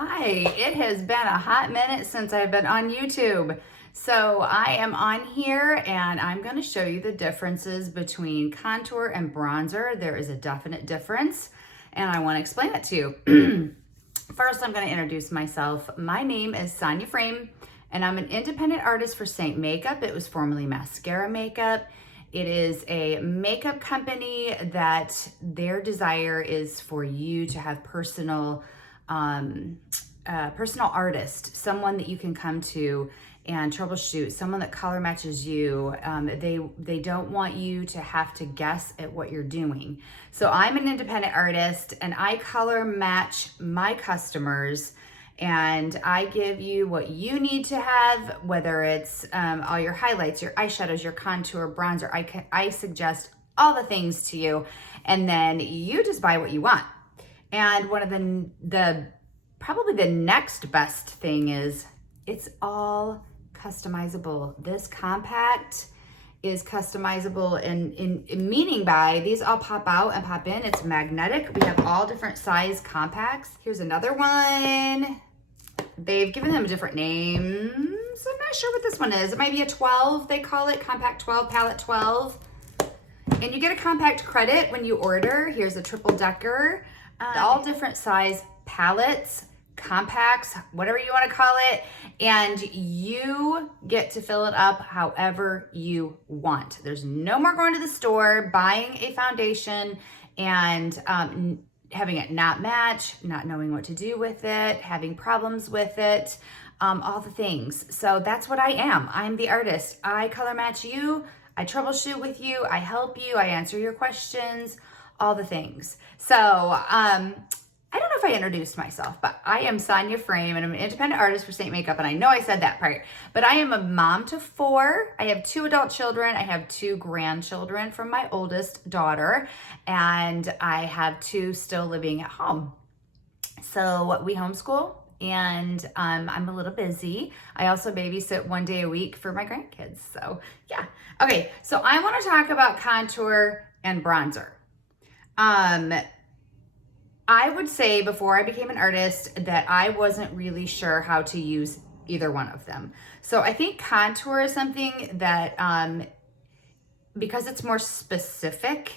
Hi, it has been a hot minute since I've been on YouTube. So I am on here and I'm going to show you the differences between contour and bronzer. There is a definite difference and I want to explain it to you. First, I'm going to introduce myself. My name is Sonia Frame and I'm an independent artist for Saint Makeup. It was formerly Mascara Makeup. It is a makeup company that their desire is for you to have personal artist, someone that you can come to and troubleshoot, someone that color matches you. They don't want you to have to guess at what you're doing. So I'm an independent artist and I color match my customers and I give you what you need to have, whether it's all your highlights, your eyeshadows, your contour, bronzer. I suggest all the things to you and then you just buy what you want. And one of the probably the next best thing is it's all customizable. This compact is customizable in meaning by these all pop out and pop in. It's magnetic. We have all different size compacts. Here's another one. They've given them different names. I'm not sure what this one is. It might be a 12, they call it, compact 12, palette 12. And you get a compact credit when you order. Here's a triple decker. All different size palettes, compacts, whatever you want to call it, and you get to fill it up however you want. There's no more going to the store, buying a foundation and having it not match, not knowing what to do with it, having problems with it, all the things. So that's what I am. I'm the artist. I color match you, I troubleshoot with you, I help you, I answer your questions, all the things. So I don't know if I introduced myself, but I am Sonia Frame and I'm an independent artist for Saint Makeup. And I know I said that part, but I am a mom to 4. I have 2 adult children. I have 2 grandchildren from my oldest daughter, and I have 2 still living at home. So we homeschool and I'm a little busy. I also babysit 1 day a week for my grandkids. So yeah. Okay. So I want to talk about contour and bronzer. I would say before I became an artist that I wasn't really sure how to use either one of them. So I think contour is something that, because it's more specific,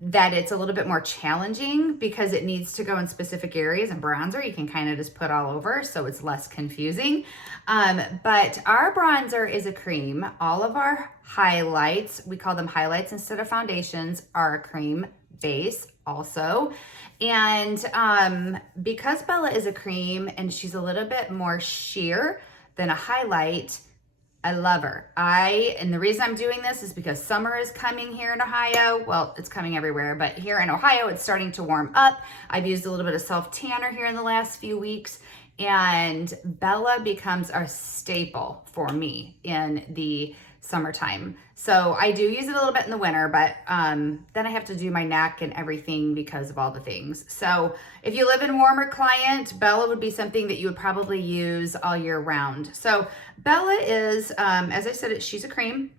that it's a little bit more challenging because it needs to go in specific areas, and bronzer you can kind of just put all over, so it's less confusing. But our bronzer is a cream. All of our highlights, we call them highlights instead of foundations, are a cream base also. And because Bella is a cream and she's a little bit more sheer than a highlight, I love her. And the reason I'm doing this is because summer is coming here in Ohio. Well, it's coming everywhere, but here in Ohio, it's starting to warm up. I've used a little bit of self-tanner here in the last few weeks, and Bella becomes a staple for me in the summertime. So I do use it a little bit in the winter, but then I have to do my neck and everything because of all the things. So if you live in a warmer climate, Bella would be something that you would probably use all year round. So Bella is, as I said, she's a cream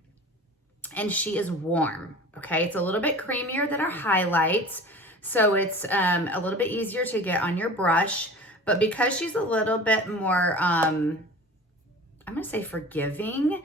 and she is warm. Okay, it's a little bit creamier than our highlights. So it's a little bit easier to get on your brush, but because she's a little bit more, I'm gonna say forgiving.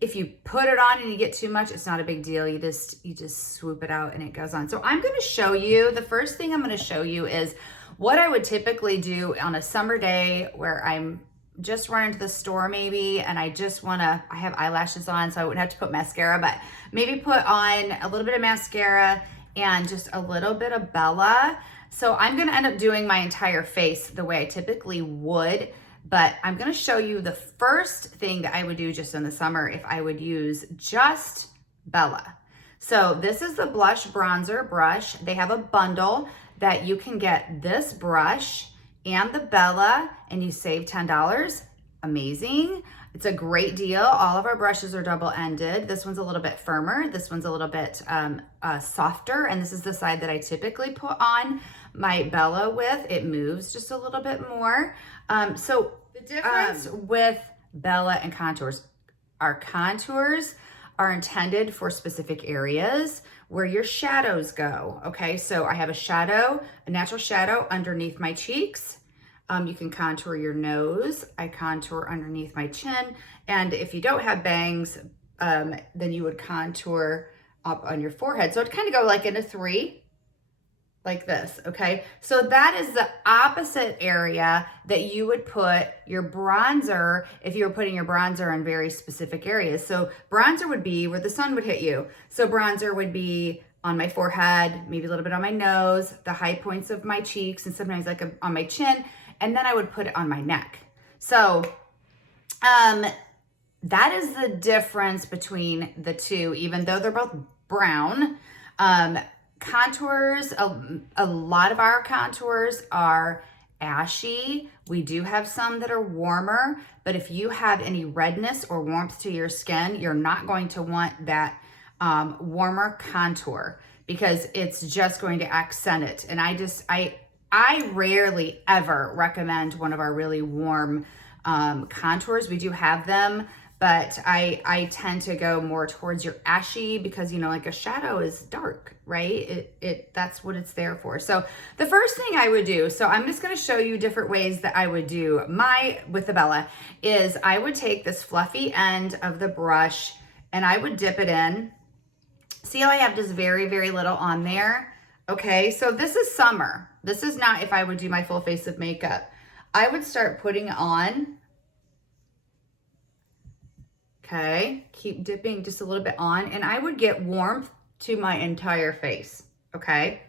If you put it on and you get too much, it's not a big deal. You just swoop it out and it goes on. So I'm going to show you, the first thing I'm going to show you is what I would typically do on a summer day where I'm just running to the store maybe, and I have eyelashes on, so I wouldn't have to put mascara, but maybe put on a little bit of mascara and just a little bit of Bella. So I'm going to end up doing my entire face the way I typically would. But I'm going to show you the first thing that I would do just in the summer if I would use just Bella. So this is the Blush Bronzer brush. They have a bundle that you can get this brush and the Bella, and you save $10. Amazing. It's a great deal. All of our brushes are double-ended. This one's a little bit firmer. This one's a little bit softer, and this is the side that I typically put on my Bella with. It moves just a little bit more. So the difference with Bella and contours, our contours are intended for specific areas where your shadows go. Okay, so I have a natural shadow underneath my cheeks. You can contour your nose. I contour underneath my chin. And if you don't have bangs, then you would contour up on your forehead. So it kind of go like in a 3, like this, okay? So that is the opposite area that you would put your bronzer if you were putting your bronzer in very specific areas. So bronzer would be where the sun would hit you. So bronzer would be on my forehead, maybe a little bit on my nose, the high points of my cheeks, and sometimes like on my chin, and then I would put it on my neck. So that is the difference between the two, even though they're both brown. Contours, a lot of our contours are ashy. We do have some that are warmer, but if you have any redness or warmth to your skin, you're not going to want that warmer contour because it's just going to accent it. And I rarely ever recommend one of our really warm contours. We do have them, but I tend to go more towards your ashy because, you know, like a shadow is dark, right? That's what it's there for. So the first thing I would do, so I'm just going to show you different ways that I would do with the Bella, is I would take this fluffy end of the brush and I would dip it in. See how I have just very, very little on there? Okay, so this is summer. This is not if I would do my full face of makeup. I would start putting on. Okay, keep dipping just a little bit on, and I would get warmth to my entire face, okay?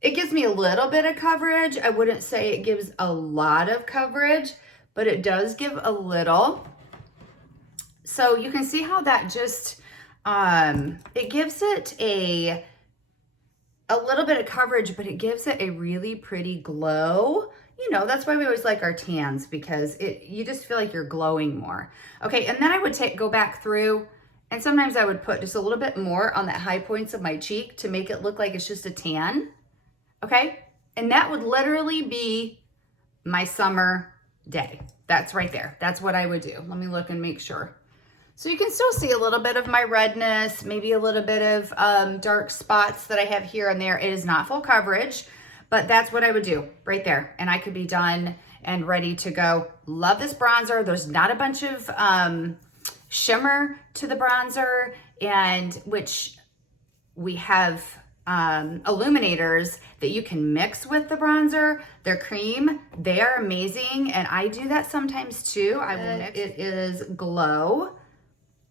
It gives me a little bit of coverage. I wouldn't say it gives a lot of coverage, but it does give a little. So you can see how that just, it gives it a little bit of coverage, but it gives it a really pretty glow. You know, that's why we always like our tans, because you just feel like you're glowing more. Okay, and then I would go back through, and sometimes I would put just a little bit more on the high points of my cheek to make it look like it's just a tan. Okay, and that would literally be my summer day. That's right there. That's what I would do. Let me look and make sure. So you can still see a little bit of my redness, maybe a little bit of dark spots that I have here and there. It is not full coverage, but that's what I would do right there. And I could be done and ready to go. Love this bronzer. There's not a bunch of shimmer to the bronzer, and which we have illuminators that you can mix with the bronzer. They're cream. They are amazing. And I do that sometimes too. I will mix. It is Glow.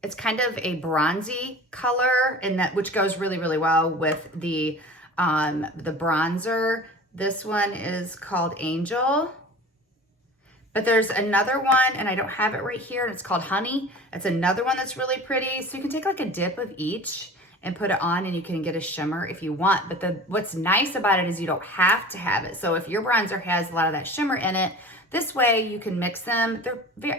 It's kind of a bronzy color, and which goes really, really well with the bronzer. This one is called Angel, but there's another one, and I don't have it right here, and it's called Honey. It's another one that's really pretty. So you can take like a dip of each and put it on, and you can get a shimmer if you want. But what's nice about it is you don't have to have it. So if your bronzer has a lot of that shimmer in it, this way you can mix them.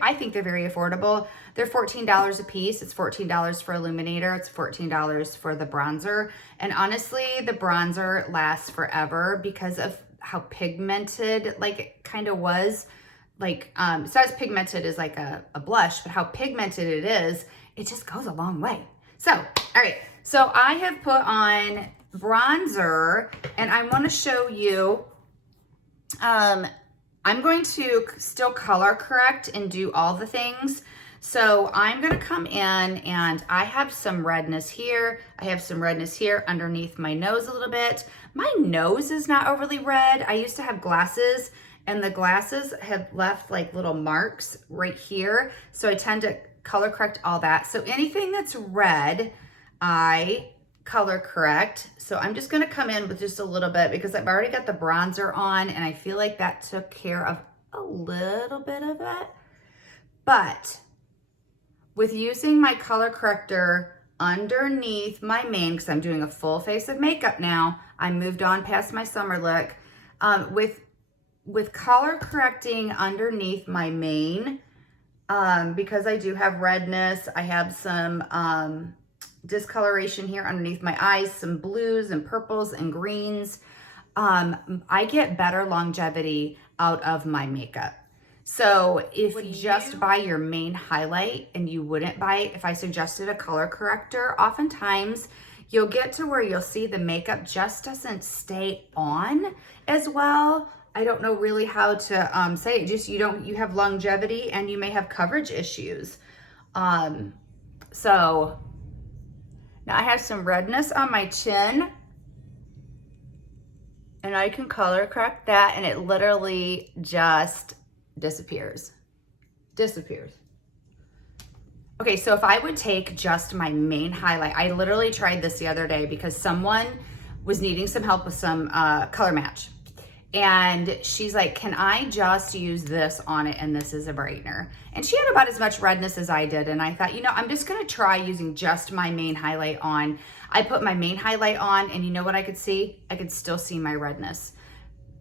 I think they're very affordable. They're $14 a piece. It's $14 for illuminator. It's $14 for the bronzer. And honestly, the bronzer lasts forever because of how pigmented, like it kind of was. Like, it's not as pigmented as like a blush, but how pigmented it is, it just goes a long way. So, all right. So I have put on bronzer, and I want to show you, I'm going to still color correct and do all the things. So I'm going to come in, and I have some redness here. I have some redness here underneath my nose a little bit. My nose is not overly red. I used to have glasses, and the glasses have left like little marks right here. So I tend to color correct all that. So anything that's red, I color correct. So I'm just going to come in with just a little bit because I've already got the bronzer on, and I feel like that took care of a little bit of it. But with using my color corrector underneath my mane, because I'm doing a full face of makeup now, I moved on past my summer look, with color correcting underneath my mane, because I do have redness, I have some discoloration here underneath my eyes, some blues and purples and greens. I get better longevity out of my makeup. So if you just buy your main highlight, and you wouldn't buy, if I suggested a color corrector, oftentimes you'll get to where you'll see the makeup just doesn't stay on as well I don't know really how to say it. Just you have longevity and you may have coverage issues. So now I have some redness on my chin, and I can color correct that, and it literally just disappears. Okay, so if I would take just my main highlight, I literally tried this the other day because someone was needing some help with some color match. And she's like, can I just use this on it? And this is a brightener. And she had about as much redness as I did. And I thought, you know, I'm just gonna try using just my main highlight on. I put my main highlight on, and you know what I could see? I could still see my redness.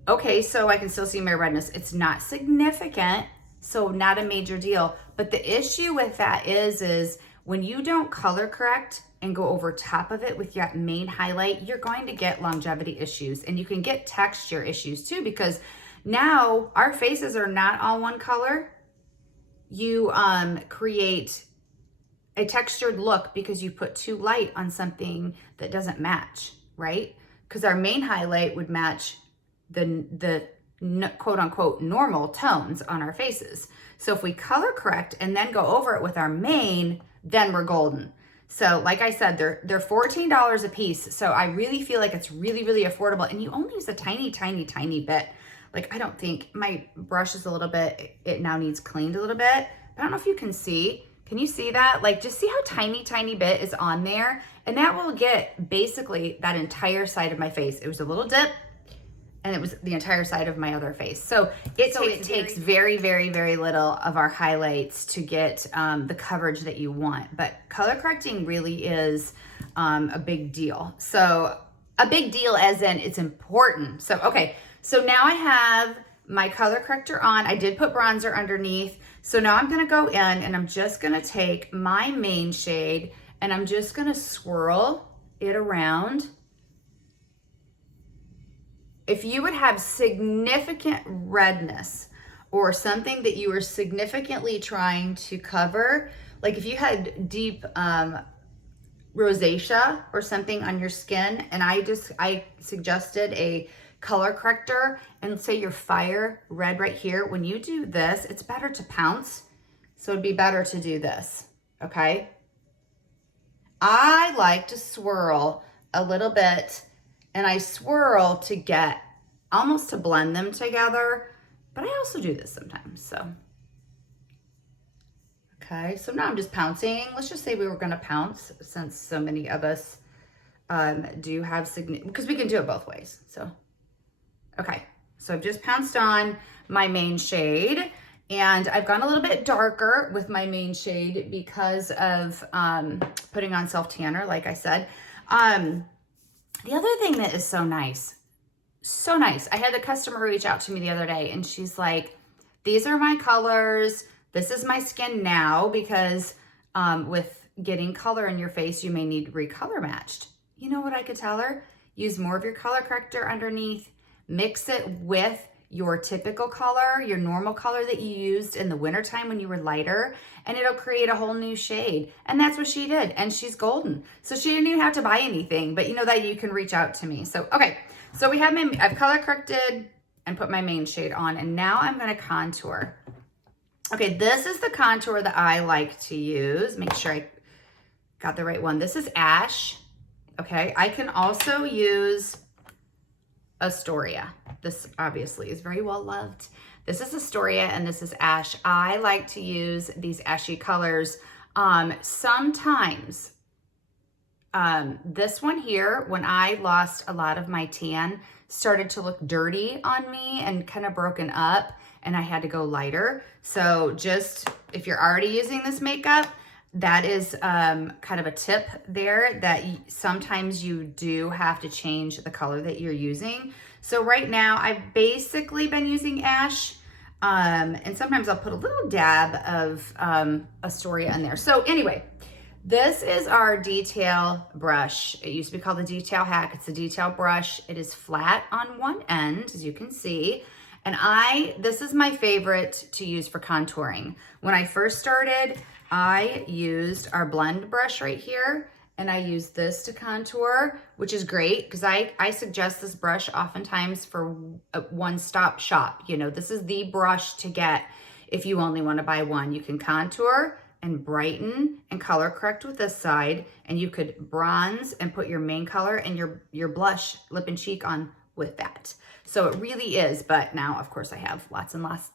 Okay, so I can still see my redness. It's not significant, so not a major deal. But the issue with that is when you don't color correct and go over top of it with your main highlight, you're going to get longevity issues, and you can get texture issues too, because now our faces are not all one color. You create a textured look because you put too light on something that doesn't match, right? Because our main highlight would match the quote unquote normal tones on our faces. So if we color correct and then go over it with our main, then we're golden. So like I said, they're $14 a piece. So I really feel like it's really, really affordable, and you only use a tiny, tiny, tiny bit. Like, I don't think my brush is a little bit, it now needs cleaned a little bit. I don't know if you can see. Can you see that? Like, just see how tiny, tiny bit is on there. And that will get basically that entire side of my face. It was a little dip, and it was the entire side of my other face. So it takes very, very, very little of our highlights to get the coverage that you want. But color correcting really is a big deal. So a big deal as in it's important. So, okay, so now I have my color corrector on. I did put bronzer underneath. So now I'm gonna go in and I'm just gonna take my main shade and I'm just gonna swirl it around. If you would have significant redness or something that you were significantly trying to cover, like if you had deep rosacea or something on your skin, and I suggested a color corrector, and say your fire red right here, when you do this, it's better to pounce. So it'd be better to do this, okay? I like to swirl a little bit, and I swirl to get almost to blend them together, but I also do this sometimes, so. Okay, so now I'm just pouncing. Let's just say we were gonna pounce, since so many of us do have because we can do it both ways, so. Okay, so I've just pounced on my main shade, and I've gone a little bit darker with my main shade because of putting on self-tanner, like I said. The other thing that is so nice, I had a customer reach out to me the other day, and she's like, these are my colors, this is my skin now, because with getting color in your face, you may need recolor matched. You know what I could tell her? Use more of your color corrector underneath, mix it with your typical color, your normal color that you used in the wintertime when you were lighter, and it'll create a whole new shade. And that's what she did, and she's golden. So she didn't even have to buy anything, but you know that you can reach out to me. So, okay, so we have I've color corrected and put my main shade on, and now I'm gonna contour. Okay, this is the contour that I like to use. Make sure I got the right one. This is Ash, okay? I can also use Astoria. This obviously is very well loved. This is Astoria and this is Ash. I like to use these ashy colors. Sometimes this one here, when I lost a lot of my tan, started to look dirty on me and kind of broken up, and I had to go lighter. So just if you're already using this makeup, that is kind of a tip there, that sometimes you do have to change the color that you're using. So right now I've basically been using Ash, and sometimes I'll put a little dab of Astoria in there. So anyway, this is our detail brush. It used to be called the Detail Hack. It's a detail brush. It is flat on one end, as you can see. And this is my favorite to use for contouring. When I first started, I used our blend brush right here, and I use this to contour, which is great because I suggest this brush oftentimes for a one-stop shop. You know, this is the brush to get if you only want to buy one. You can contour and brighten and color correct with this side, and you could bronze and put your main color and your blush, lip and cheek on with that. So it really is, but now of course I have lots and lots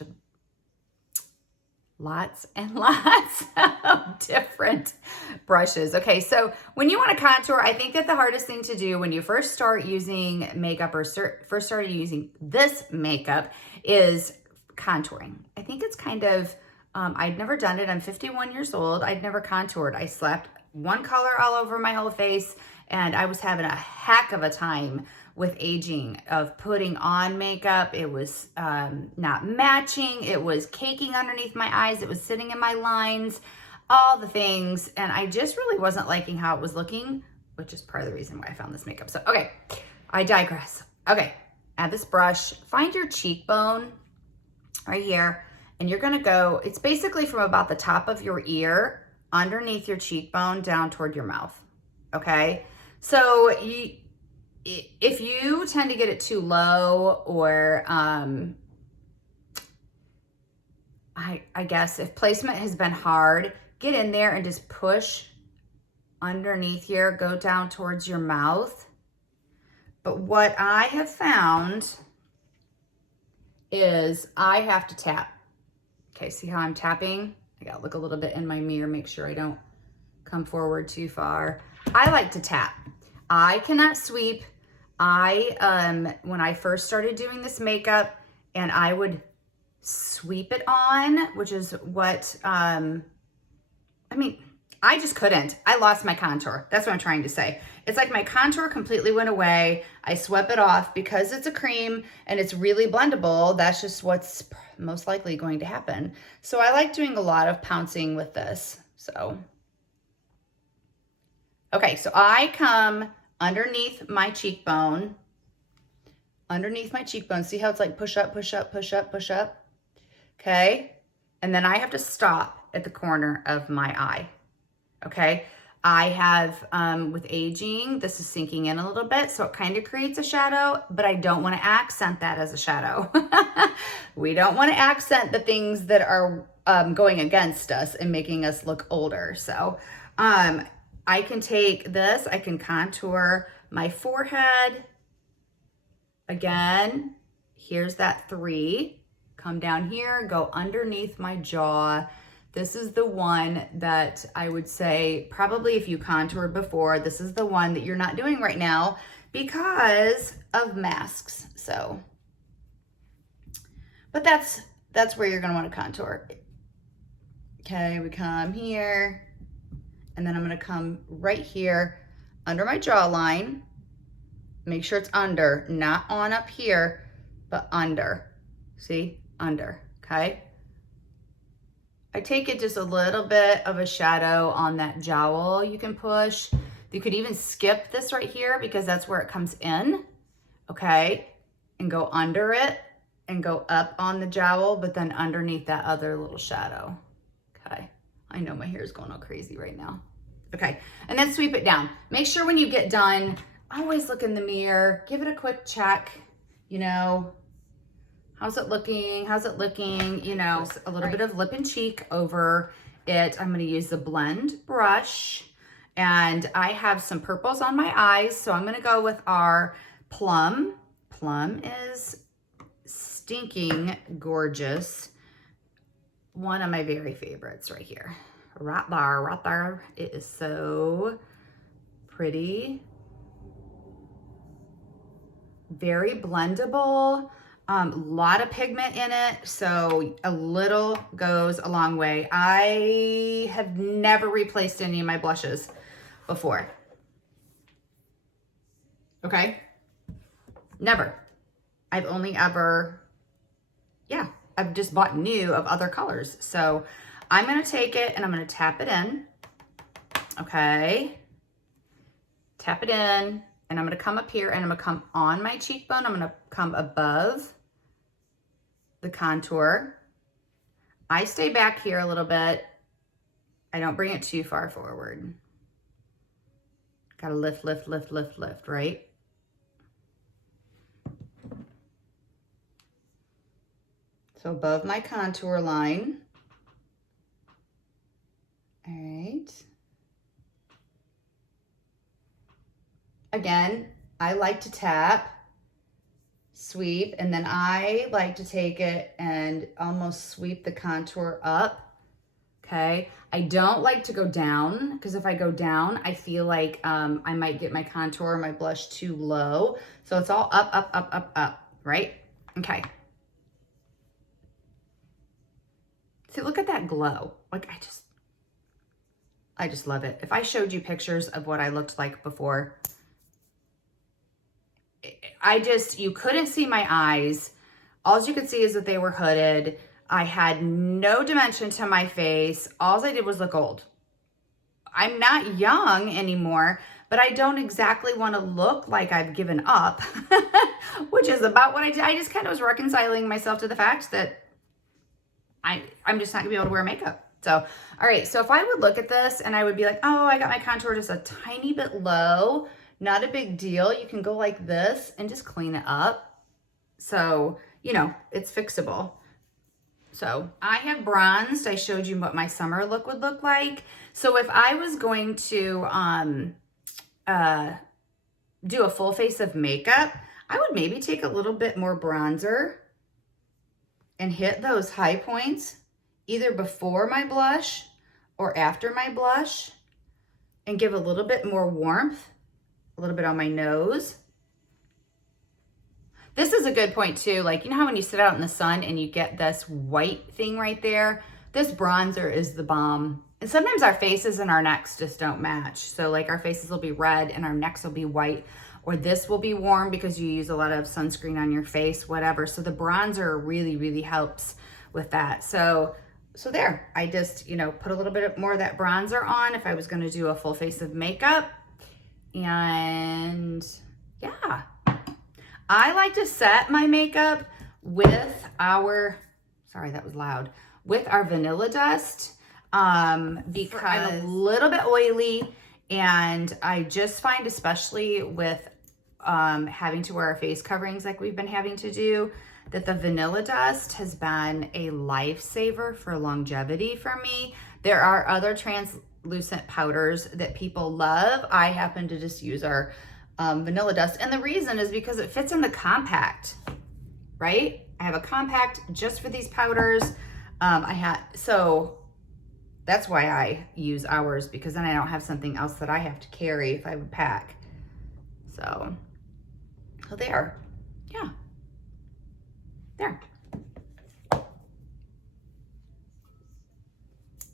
of different brushes. Okay, so when you want to contour, I think that the hardest thing to do when you first start using makeup or first started using this makeup is contouring. I think it's kind of, I'd never done it. I'm 51 years old. I'd never contoured. I slapped one color all over my whole face, and I was having a heck of a time with aging of putting on makeup. It was not matching. It was caking underneath my eyes. It was sitting in my lines, all the things. And I just really wasn't liking how it was looking, which is part of the reason why I found this makeup. So, okay, I digress. Okay, add this brush, find your cheekbone right here, and you're gonna go, it's basically from about the top of your ear, underneath your cheekbone, down toward your mouth, okay? So if you tend to get it too low, or I guess if placement has been hard, get in there and just push underneath here, go down towards your mouth. But what I have found is I have to tap. Okay, see how I'm tapping? I gotta look a little bit in my mirror, make sure I don't come forward too far. I like to tap. I cannot sweep. When I first started doing this makeup, and I would sweep it on, which is what, I mean, I just couldn't. I lost my contour. That's what I'm trying to say. It's like my contour completely went away. I swept it off because it's a cream and it's really blendable. That's just what's most likely going to happen. So I like doing a lot of pouncing with this. So, okay, so I come underneath my cheekbone, See how it's like push up, push up, push up, push up? Okay. And then I have to stop at the corner of my eye. Okay. I have, with aging, this is sinking in a little bit, so it kind of creates a shadow, but I don't want to accent that as a shadow. We don't want to accent the things that are going against us and making us look older. So I can take this, I can contour my forehead. Again, here's that 3. Come down here, go underneath my jaw. This is the one that I would say, probably if you contoured before, this is the one that you're not doing right now because of masks. So, but that's where you're gonna wanna contour. Okay, we come here, and then I'm gonna come right here under my jawline. Make sure it's under, not on up here, but under. See, under, okay? I take it just a little bit of a shadow on that jowl you can push. You could even skip this right here because that's where it comes in, okay? And go under it and go up on the jowl, but then underneath that other little shadow, okay? I know my hair is going all crazy right now. Okay, and then sweep it down. Make sure when you get done, always look in the mirror, give it a quick check, you know, how's it looking? How's it looking? You know, a little bit of lip and cheek over it. I'm gonna use the blend brush, and I have some purples on my eyes, so I'm gonna go with our Plum. Plum is stinking gorgeous. One of my very favorites right here. Right there. It is so pretty. Very blendable. Lot of pigment in it, so a little goes a long way. I have never replaced any of my blushes before. Okay? Never. I've only ever, yeah, I've just bought new of other colors. So I'm gonna take it and I'm gonna tap it in. Okay? Tap it in. And I'm gonna come up here and I'm gonna come on my cheekbone. I'm gonna come above the contour. I stay back here a little bit. I don't bring it too far forward. Gotta lift, lift, lift, lift, lift, right? So above my contour line. All right. Again, I like to tap, sweep, and then I like to take it and almost sweep the contour up. Okay. I don't like to go down because if I go down, I feel like I might get my contour or my blush too low. So it's all up, up, up, up, up, right? Okay. See, look at that glow. Like I just love it. If I showed you pictures of what I looked like before, you couldn't see my eyes. All you could see is that they were hooded. I had no dimension to my face. All I did was look old. I'm not young anymore, but I don't exactly want to look like I've given up, which is about what I did. I just kind of was reconciling myself to the fact that I'm just not gonna be able to wear makeup. So, all right, so if I would look at this and I would be like, oh, I got my contour just a tiny bit low, not a big deal. You can go like this and just clean it up. So, you know, it's fixable. So I have bronzed. I showed you what my summer look would look like. So if I was going to do a full face of makeup, I would maybe take a little bit more bronzer and hit those high points either before my blush or after my blush and give a little bit more warmth, a little bit on my nose. This is a good point too. Like, you know how when you sit out in the sun and you get this white thing right there? This bronzer is the bomb. And sometimes our faces and our necks just don't match. So like our faces will be red and our necks will be white, or this will be warm because you use a lot of sunscreen on your face, whatever. So the bronzer really, really helps with that. So there, I just, you know, put a little bit more of that bronzer on if I was gonna do a full face of makeup. And yeah. I like to set my makeup with our, sorry, that was loud, with our Vanilla Dust because I'm a little bit oily, and I just find, especially with having to wear our face coverings like we've been having to do, that the Vanilla Dust has been a lifesaver for longevity for me. There are other translucent powders that people love. I happen to just use our Vanilla Dust. And the reason is because it fits in the compact, right? I have a compact just for these powders. So that's why I use ours, because then I don't have something else that I have to carry if I would pack. So there, yeah, there.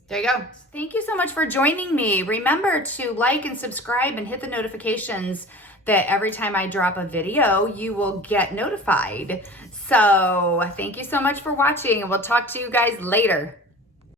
There you go. Thank you so much for joining me. Remember to like and subscribe and hit the notifications that every time I drop a video, you will get notified. So thank you so much for watching, and we'll talk to you guys later.